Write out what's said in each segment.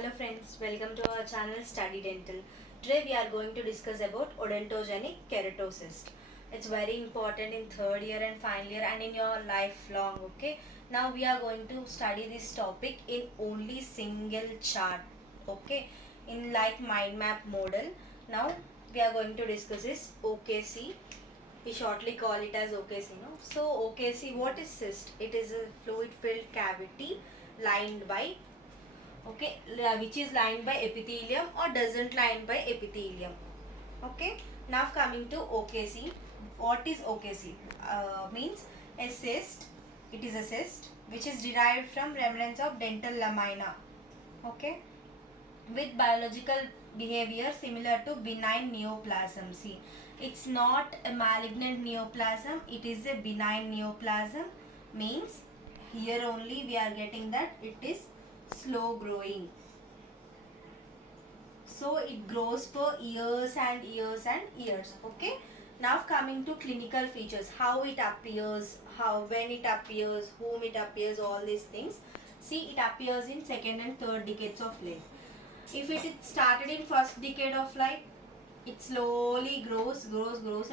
Hello friends, welcome to our channel Study Dental. Today we are going to discuss about odontogenic keratocyst. It's very important in third year and final year and in your lifelong. Okay. Now we are going to study this topic in only single chart. Okay. In like mind map model. Now we are going to discuss this OKC. We shortly call it as OKC. No? So OKC, what is cyst? It is a fluid filled cavity lined by which is lined by epithelium or doesn't lined by epithelium. Okay, now coming to OKC. What is OKC? Means a cyst. It is a cyst which is derived from remnants of dental lamina. Okay, with biological behavior similar to benign neoplasm. See, it's not a malignant neoplasm, it is a benign neoplasm. Means here only we are getting that it is slow growing, so it grows for years and years and years. Okay, now coming to clinical features, how it appears, when it appears, whom it appears, all these things. See, it appears in second and third decades of life. If it started in first decade of life, it slowly grows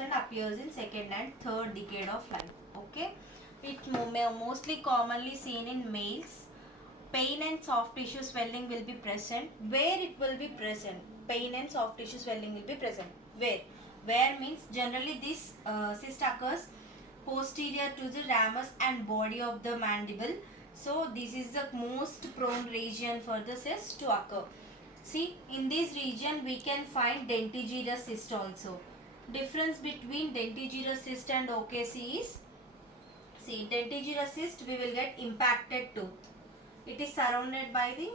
and appears in second and third decade of life. Okay, it mostly commonly seen in males. Pain and soft tissue swelling will be present. Where it will be present? Pain and soft tissue swelling will be present. Where means generally this cyst occurs posterior to the ramus and body of the mandible. So this is the most prone region for the cyst to occur. See, in this region we can find dentigerous cyst also. Difference between dentigerous cyst and OKC is, see, dentigerous cyst we will get impacted tooth. It is surrounded by the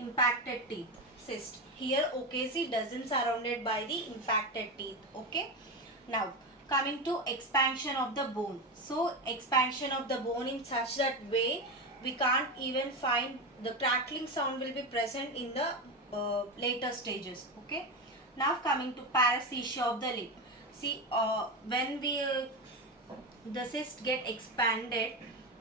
impacted teeth. Cyst. Here OKC doesn't surrounded by the impacted teeth. Okay. Now coming to expansion of the bone. So expansion of the bone in such that way we can't even find the crackling sound will be present in the later stages. Okay. Now coming to paresthesia of the lip. See, when the cyst get expanded,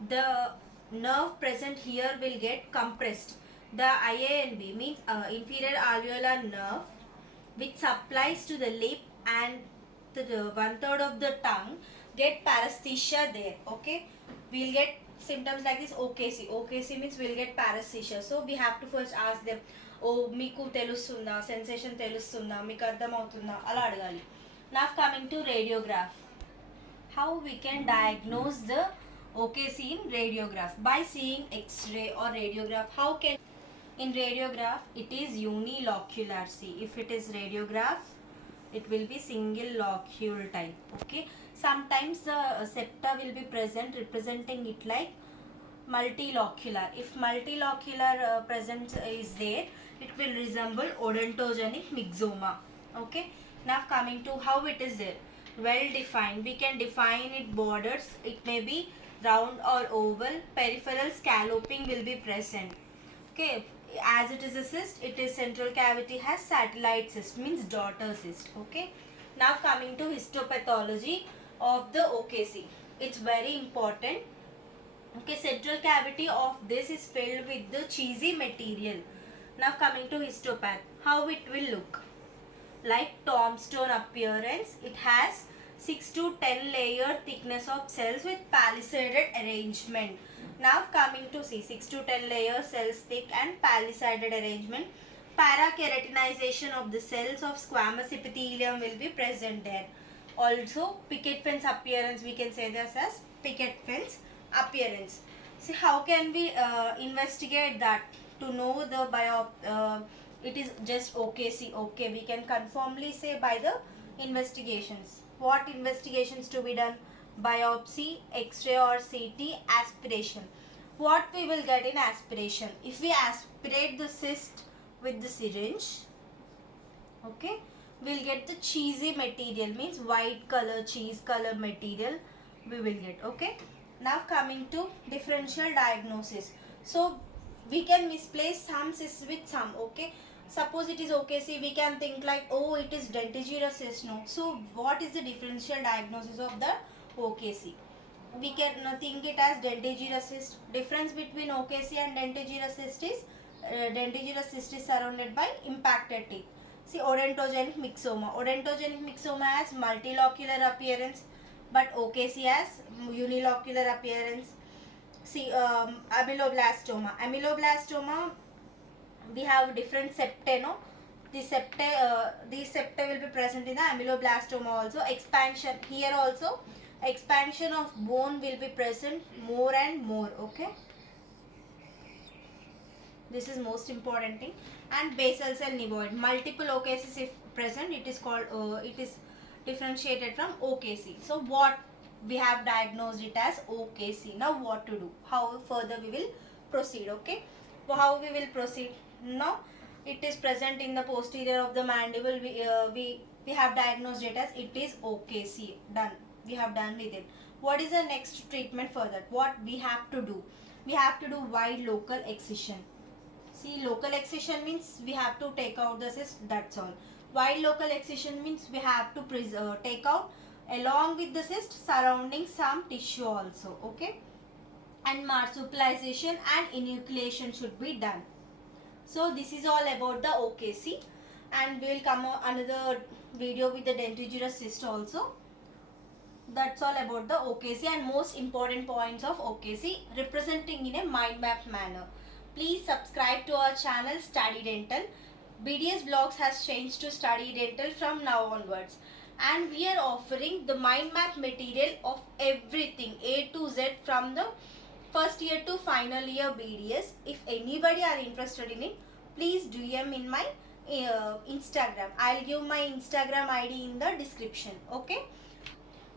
the nerve present here will get compressed. The IANB means inferior alveolar nerve, which supplies to the lip and to the 1/3 of the tongue, get paresthesia there. Okay, we'll get symptoms like this. OKC. OKC means we'll get paresthesia. So we have to first ask them, oh, మీకు తెలుస్తుందా, sensation తెలుస్తుందా, మీకు అర్థమవుతుందా, అలా అడగాలి. Now coming to radiograph. How we can diagnose the OKC in radiograph? By seeing X-ray or radiograph. How can, in radiograph it is unilocular. See, if it is radiograph, it will be single locule type. Okay, sometimes the septa will be present representing it like multilocular. If multilocular presence is there, it will resemble odontogenic myxoma. Okay, now coming to how it is there. Well defined, we can define it borders. It may be round or oval. Peripheral scalloping will be present. Okay, as it is a cyst, it is central cavity has satellite cyst, means daughter cyst. Okay, now coming to histopathology of the OKC, it's very important. Okay, central cavity of this is filled with the cheesy material. Now coming to histopath, how it will look like tombstone appearance. It has 6 to 10 layer thickness of cells with palisaded arrangement. Now coming to see 6 to 10 layer cells thick and palisaded arrangement. Parakeratinization of the cells of squamous epithelium will be present there. Also picket fence appearance, we can say this as picket fence appearance. See, how can we investigate that to know the it is just OKC. Okay, we can confirmly say by the investigations. What investigations to be done? Biopsy, X-ray or CT, aspiration. What we will get in aspiration? If we aspirate the cyst with the syringe, okay, we'll get the cheesy material, means white color, cheese color material we will get. Okay, now coming to differential diagnosis. So we can misplace some cysts with some. Okay, suppose it is OKC, we can think like, oh, it is dentigerous cyst. No. So what is the differential diagnosis of the OKC? We can think it as dentigerous cyst. Difference between OKC and dentigerous cyst is dentigerous cyst is surrounded by impacted teeth. See, odontogenic myxoma. Odontogenic myxoma has multilocular appearance, but OKC has unilocular appearance. See, ameloblastoma. Ameloblastoma, we have different septae, no? These septa will be present in the ameloblastoma also. Expansion, here also expansion of bone will be present more and more. Okay, this is most important thing. And basal cell nevoid, multiple OKCs if present, it is called it is differentiated from OKC. So what we have diagnosed it as OKC. Now what to do, how further we will proceed. Okay, how we will proceed now? It is present in the posterior of the mandible. We have diagnosed it as it is OKC. Done, we have done with it. What is the next treatment for that? What we have to do? We have to do wide local excision. See, local excision means we have to take out the cyst, that's all. Wide local excision means we have to take out along with the cyst surrounding some tissue also. Okay, and marsupialization and enucleation should be done. So this is all about the OKC, and we will come on another video with the dentigerous cyst also. That's all about the OKC and most important points of OKC representing in a mind map manner. Please subscribe to our channel Study Dental. BDS Vlogs has changed to Study Dental from now onwards, and we are offering the mind map material of everything A to Z from the first year to final year BDS. If anybody are interested in it, please DM in my Instagram. I'll give my Instagram ID in the description. Okay,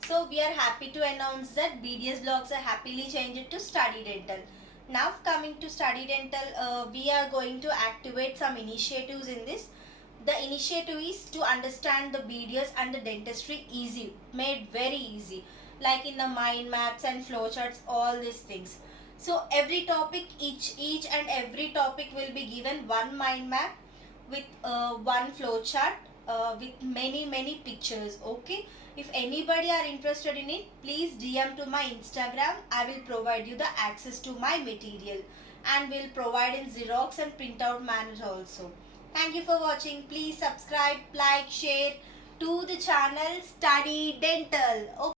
so we are happy to announce that BDS Vlogs are happily changed to Study Dental. Now coming to Study Dental, we are going to activate some initiatives in this. The initiative is to understand the BDS and the dentistry easy, made very easy, like in the mind maps and flowcharts, all these things. So every topic, each and every topic will be given one mind map with one flowchart with many pictures. Okay, if anybody are interested in it, please DM to my Instagram. I will provide you the access to my material, and will provide in Xerox and printout manner also. Thank you for watching. Please subscribe, like, share to the channel Study Dental. Okay.